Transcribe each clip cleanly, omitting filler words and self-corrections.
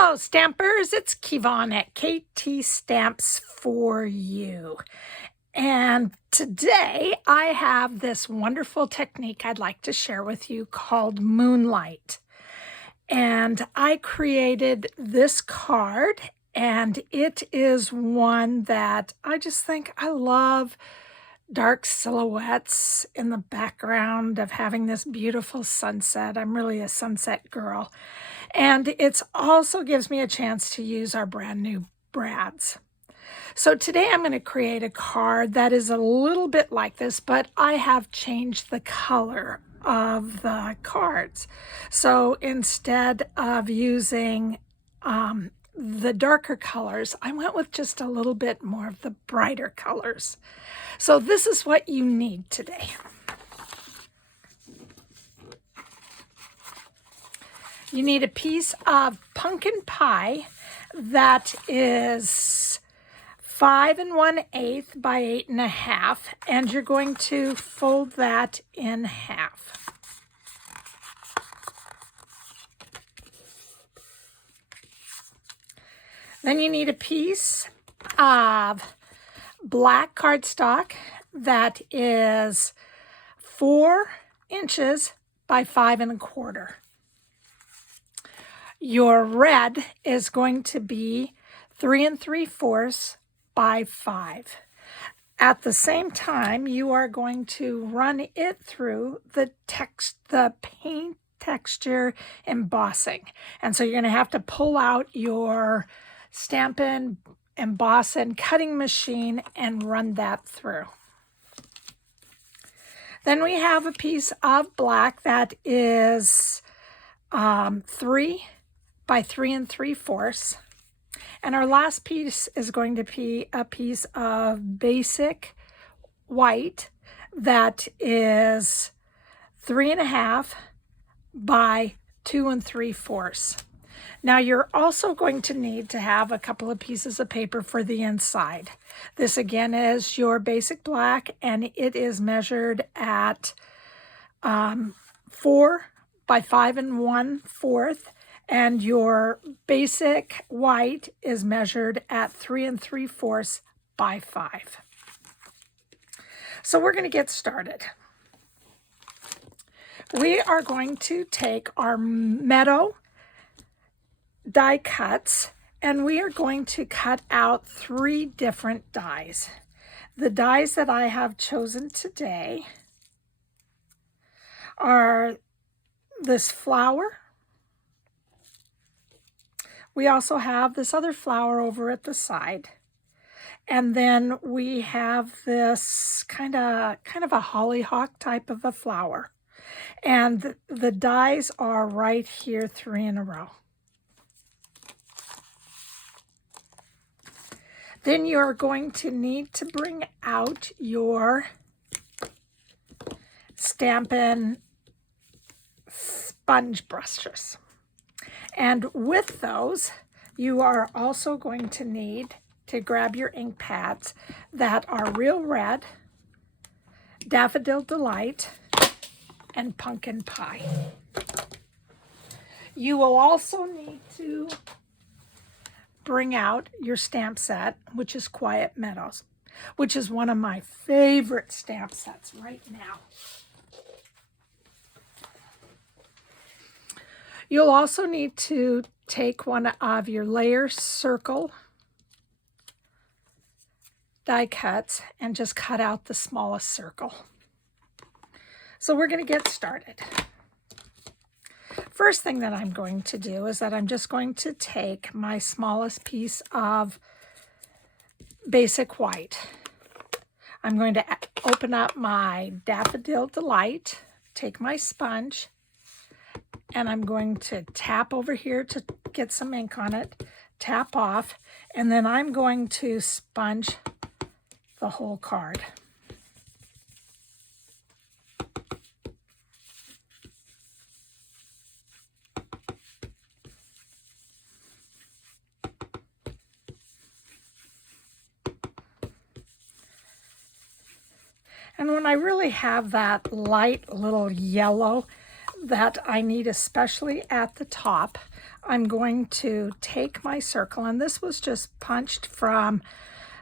Hello, Stampers. It's Kevon at KT Stamps for You. And today I have this wonderful technique I'd like to share with you called Moonlight. And I created this card, and it is one that I just think I love dark silhouettes in the background of having this beautiful sunset. I'm really a sunset girl. And it also gives me a chance to use our brand new brads. So today I'm going to create a card that is a little bit like this, but I have changed the color of the cards. So instead of using the darker colors, I went with just a little bit more of the brighter colors. So this is what you need today. You need a piece of pumpkin pie that is 5 1/8 by 8 1/2, and you're going to fold that in half. Then you need a piece of black cardstock that is 4 inches by 5 1/4. Your red is going to be 3 3/4 by 5. At the same time, you are going to run it through the paint texture embossing. And so you're going to have to pull out your Stampin' Embossing cutting machine and run that through. Then we have a piece of black that is 3 by 3 3/4. And our last piece is going to be a piece of basic white that is 3 1/2 by 2 3/4. Now you're also going to need to have a couple of pieces of paper for the inside. This again is your basic black, and it is measured at 4 by 5 1/4. And your basic white is measured at 3 3/4 by 5. So we're going to get started. We are going to take our meadow die cuts, and we are going to cut out 3 different dies. The dies that I have chosen today are this flower. We also have this other flower over at the side. And then we have this kind of a hollyhock type of a flower. And the dies are right here, 3 in a row. Then you're going to need to bring out your Stampin' sponge brushes. And with those, you are also going to need to grab your ink pads that are Real Red, Daffodil Delight, and Pumpkin Pie. You will also need to bring out your stamp set, which is Quiet Meadows, which is one of my favorite stamp sets right now. You'll also need to take one of your layer circle die cuts and just cut out the smallest circle. So we're going to get started. First thing that I'm going to do is that I'm just going to take my smallest piece of basic white. I'm going to open up my Daffodil Delight, take my sponge, and I'm going to tap over here to get some ink on it, tap off, and then I'm going to sponge the whole card. And when I really have that light little yellow, that I need, especially at the top, I'm going to take my circle, and this was just punched from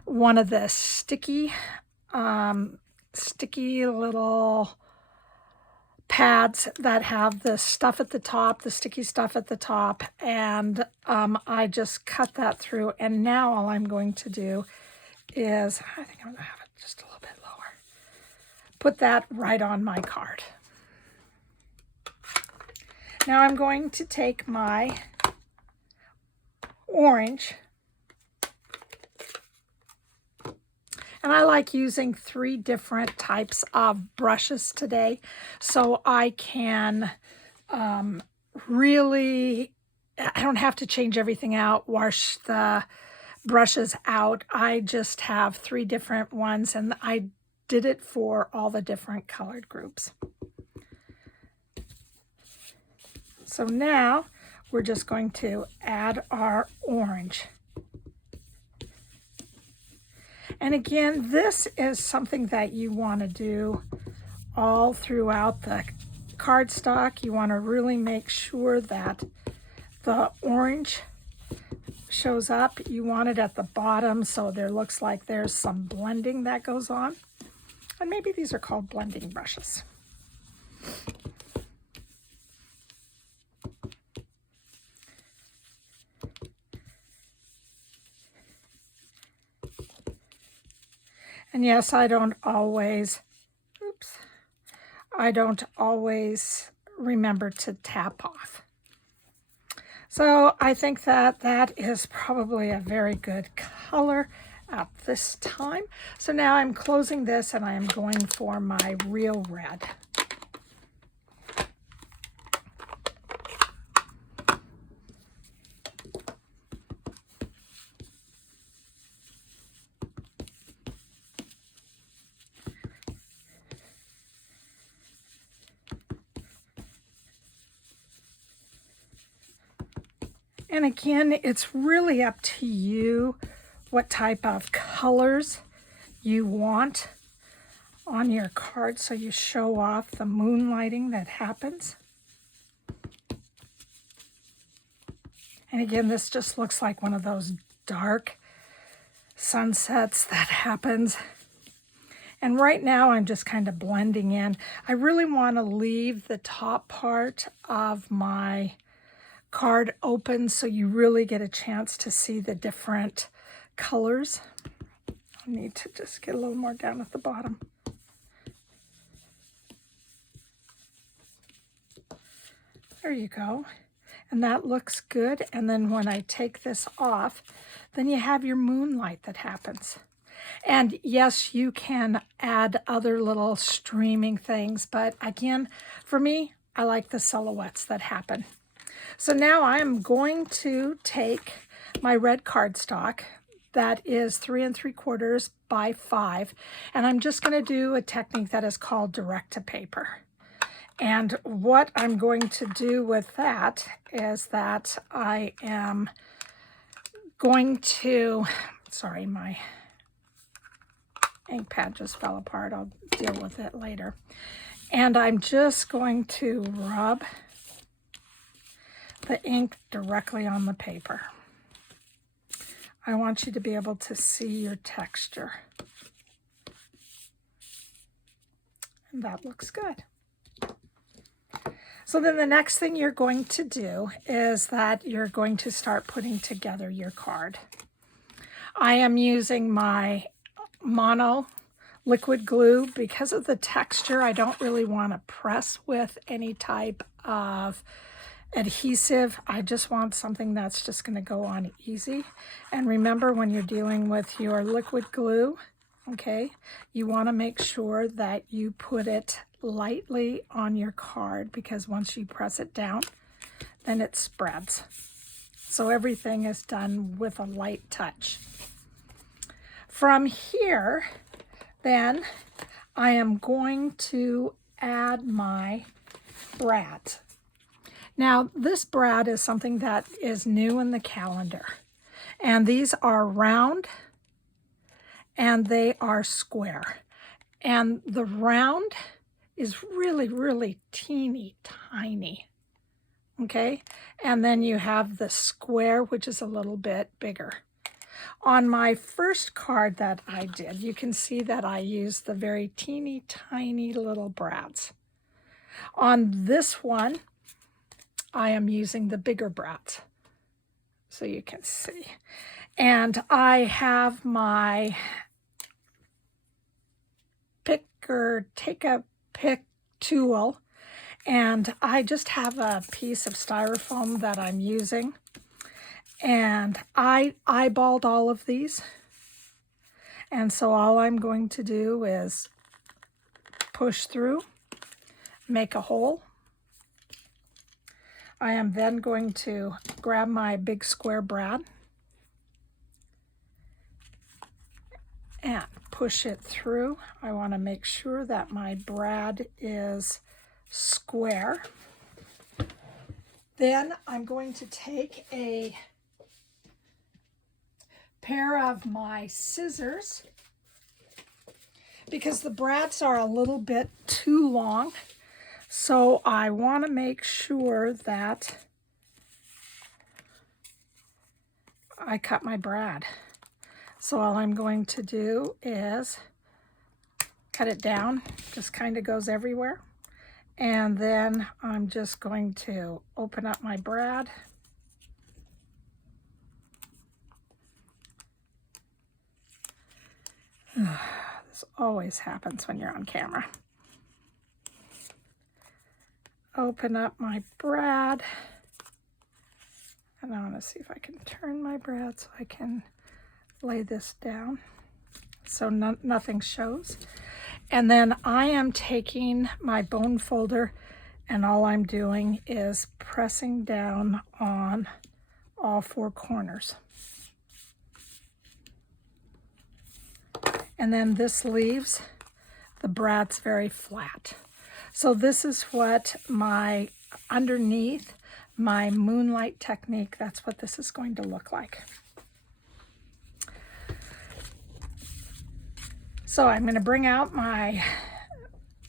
one of the sticky little pads that have the stuff at the top, the sticky stuff at the top, and I just cut that through. And now all I'm going to do is, I think I'm going to have it just a little bit lower, put that right on my card. Now I'm going to take my orange, and I like using 3 different types of brushes today, so I can really, I don't have to change everything out, wash the brushes out. I just have 3 different ones, and I did it for all the different colored groups. So now we're just going to add our orange. And again, this is something that you want to do all throughout the cardstock. You want to really make sure that the orange shows up. You want it at the bottom so there looks like there's some blending that goes on. And maybe these are called blending brushes. And yes, I don't always remember to tap off. So I think that that is probably a very good color at this time. So now I'm closing this and I am going for my real red. And again, it's really up to you what type of colors you want on your card so you show off the moonlighting that happens. And again, this just looks like one of those dark sunsets that happens. And right now I'm just kind of blending in. I really want to leave the top part of my card open so you really get a chance to see the different colors. I need to just get a little more down at the bottom. There you go. And that looks good. And then when I take this off, then you have your moonlight that happens. And yes, you can add other little streaming things, but again, for me, I like the silhouettes that happen. So now I'm going to take my red cardstock that is 3 3/4 by 5, and I'm just going to do a technique that is called direct to paper. And what I'm going to do with that is that I am going to, sorry, my ink pad just fell apart. I'll deal with it later. And I'm just going to rub the ink directly on the paper. I want you to be able to see your texture. And that looks good. So then the next thing you're going to do is that you're going to start putting together your card. I am using my mono liquid glue. Because of the texture, I don't really want to press with any type of adhesive. I just want something that's just going to go on easy. And remember, when you're dealing with your liquid glue, okay, you want to make sure that you put it lightly on your card, because once you press it down, then it spreads. So everything is done with a light touch. From here, then I am going to add my brad. Now, this brad is something that is new in the calendar. And these are round and they are square. And the round is really, really teeny tiny. Okay, and then you have the square, which is a little bit bigger. On my first card that I did, you can see that I used the very teeny tiny little brads. On this one, I am using the bigger brads, so you can see. And I have my take a pick tool, and I just have a piece of styrofoam that I'm using, and I eyeballed all of these, and so all I'm going to do is push through, make a hole. I am then going to grab my big square brad and push it through. I want to make sure that my brad is square. Then I'm going to take a pair of my scissors, because the brads are a little bit too long, so I want to make sure that I cut my brad. So all I'm going to do is cut it down, just kind of goes everywhere. And then I'm just going to open up my brad. This always happens when you're on camera. Open up my brad. And I want to see if I can turn my brad so I can lay this down so nothing shows. And then I am taking my bone folder, and all I'm doing is pressing down on all four corners. And then this leaves the brads very flat. So this is what my underneath my moonlight technique, that's what this is going to look like. So I'm going to bring out my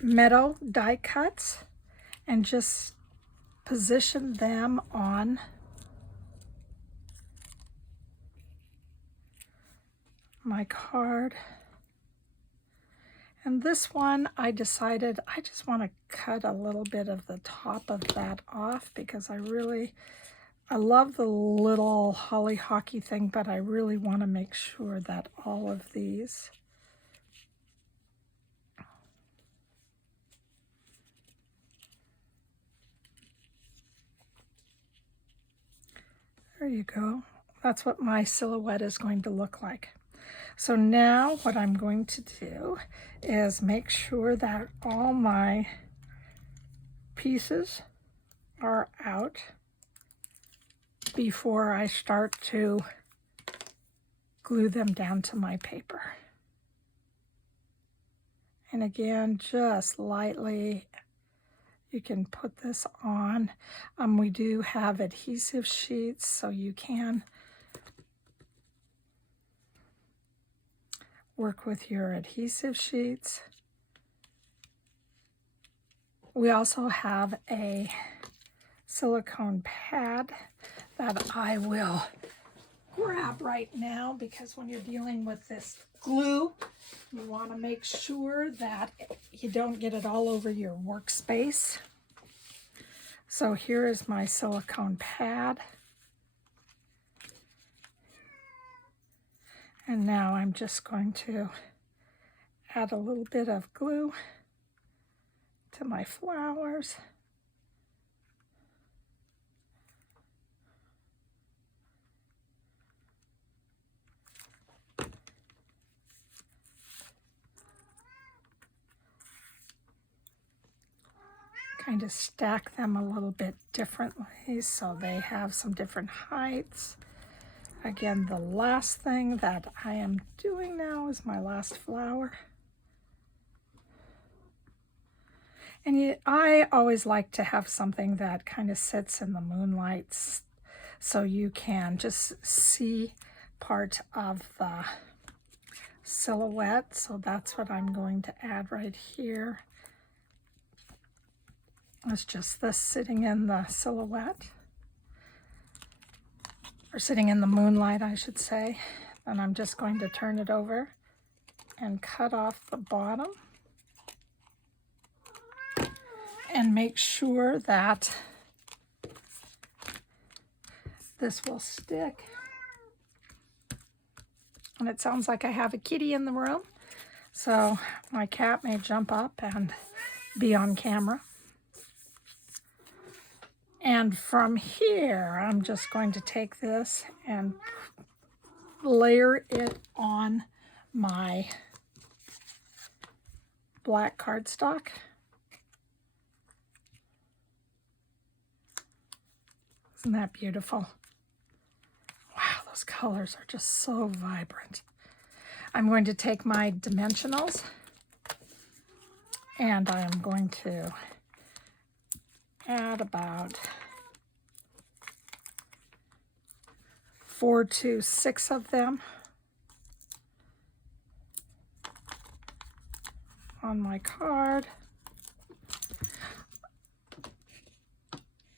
metal die cuts and just position them on my card. And this one, I decided I just want to cut a little bit of the top of that off, because I love the little hollyhocky thing, but I really want to make sure that all of these there you go. That's what my silhouette is going to look like. So now what I'm going to do is make sure that all my pieces are out before I start to glue them down to my paper. And again, just lightly, you can put this on. We do have adhesive sheets, so you can work with your adhesive sheets. We also have a silicone pad that I will grab right now, because when you're dealing with this glue, you want to make sure that you don't get it all over your workspace. So here is my silicone pad. And now I'm just going to add a little bit of glue to my flowers. Kind of stack them a little bit differently so they have some different heights. Again, the last thing that I am doing now is my last flower. And I always like to have something that kind of sits in the moonlight, so you can just see part of the silhouette. So that's what I'm going to add right here. It's just this sitting in the silhouette, or sitting in the moonlight, I should say. And I'm just going to turn it over and cut off the bottom and make sure that this will stick. And it sounds like I have a kitty in the room, so my cat may jump up and be on camera. And from here, I'm just going to take this and layer it on my black cardstock. Isn't that beautiful? Wow, those colors are just so vibrant. I'm going to take my dimensionals and I am going to add about 4 to 6 of them on my card.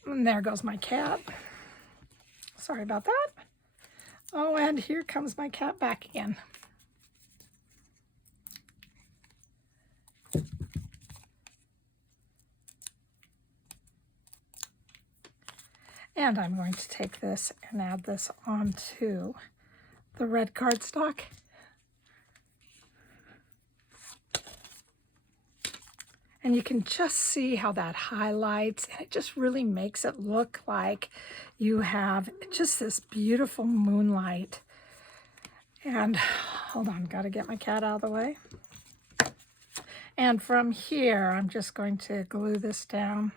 And there goes my cat. Sorry about that. Oh, and here comes my cat back again. And I'm going to take this and add this onto the red cardstock. And you can just see how that highlights, and it just really makes it look like you have just this beautiful moonlight. And hold on, gotta get my cat out of the way. And from here, I'm just going to glue this down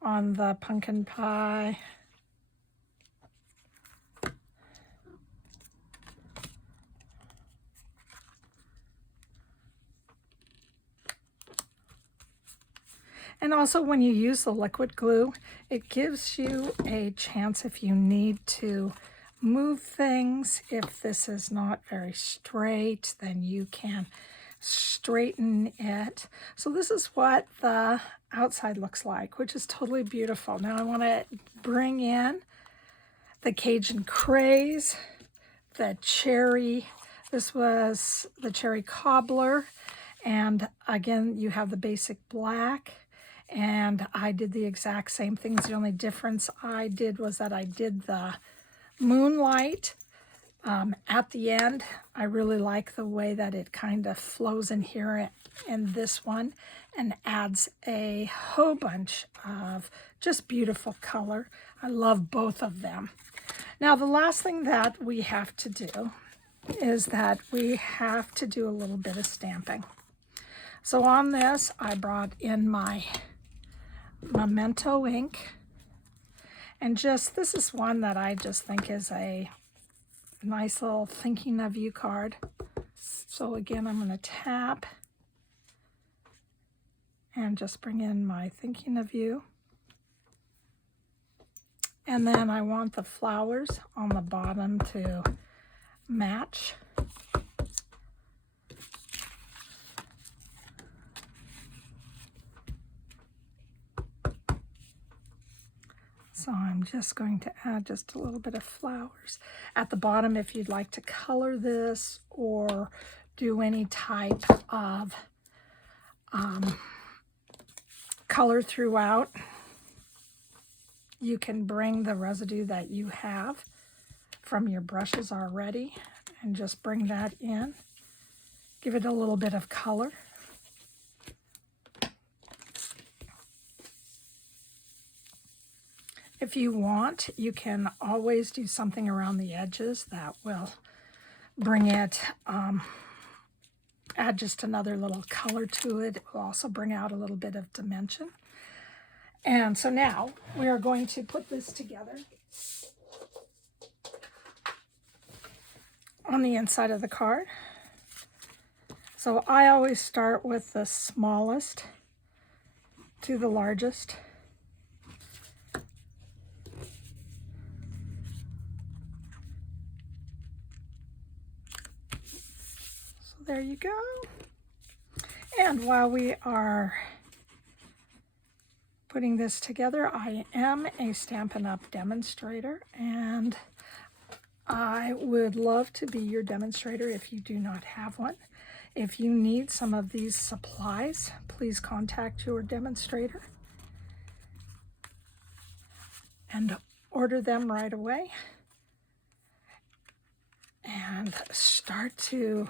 on the pumpkin pie. And also when you use the liquid glue, it gives you a chance if you need to move things. If this is not very straight, then you can straighten it. So this is what the outside looks like, which is totally beautiful. Now I want to bring in the Cajun Craze, the cherry. This was the cherry cobbler. And again, you have the basic black. And I did the exact same things. The only difference I did was that I did the moonlight at the end. I really like the way that it kind of flows in here in this one and adds a whole bunch of just beautiful color. I love both of them. Now, the last thing that we have to do is that we have to do a little bit of stamping. So on this, I brought in my Memento ink, and just this is one that I just think is a nice little thinking of you card. So again, I'm going to tap and just bring in my thinking of you, and then I want the flowers on the bottom to match. So I'm just going to add just a little bit of flowers at the bottom if you'd like to color this or do any type of color throughout. You can bring the residue that you have from your brushes already and just bring that in. Give it a little bit of color. If you want, you can always do something around the edges that will bring it, add just another little color to it. It will also bring out a little bit of dimension. And so now we are going to put this together on the inside of the card. So I always start with the smallest to the largest. There you go. And while we are putting this together. I am a Stampin' Up! Demonstrator, and I would love to be your demonstrator if you do not have one. If you need some of these supplies, please contact your demonstrator and order them right away and start to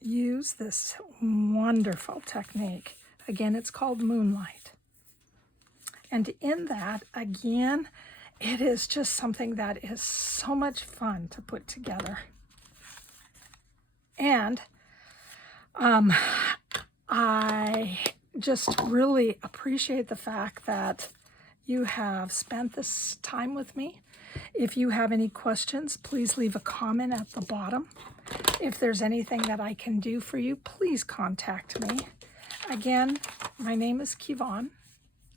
use this wonderful technique. Again, it's called Moonlight. And in that, again, it is just something that is so much fun to put together. And I just really appreciate the fact that you have spent this time with me. If you have any questions, please leave a comment at the bottom. If there's anything that I can do for you, please contact me. Again, my name is Kevon,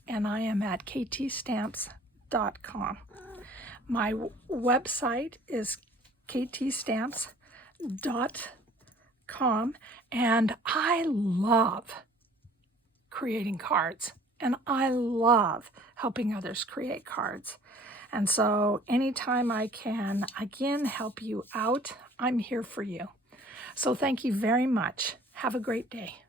and I am at ktstamps.com. My website is ktstamps.com, and I love creating cards, and I love helping others create cards. And so anytime I can, again, help you out, I'm here for you. So thank you very much. Have a great day.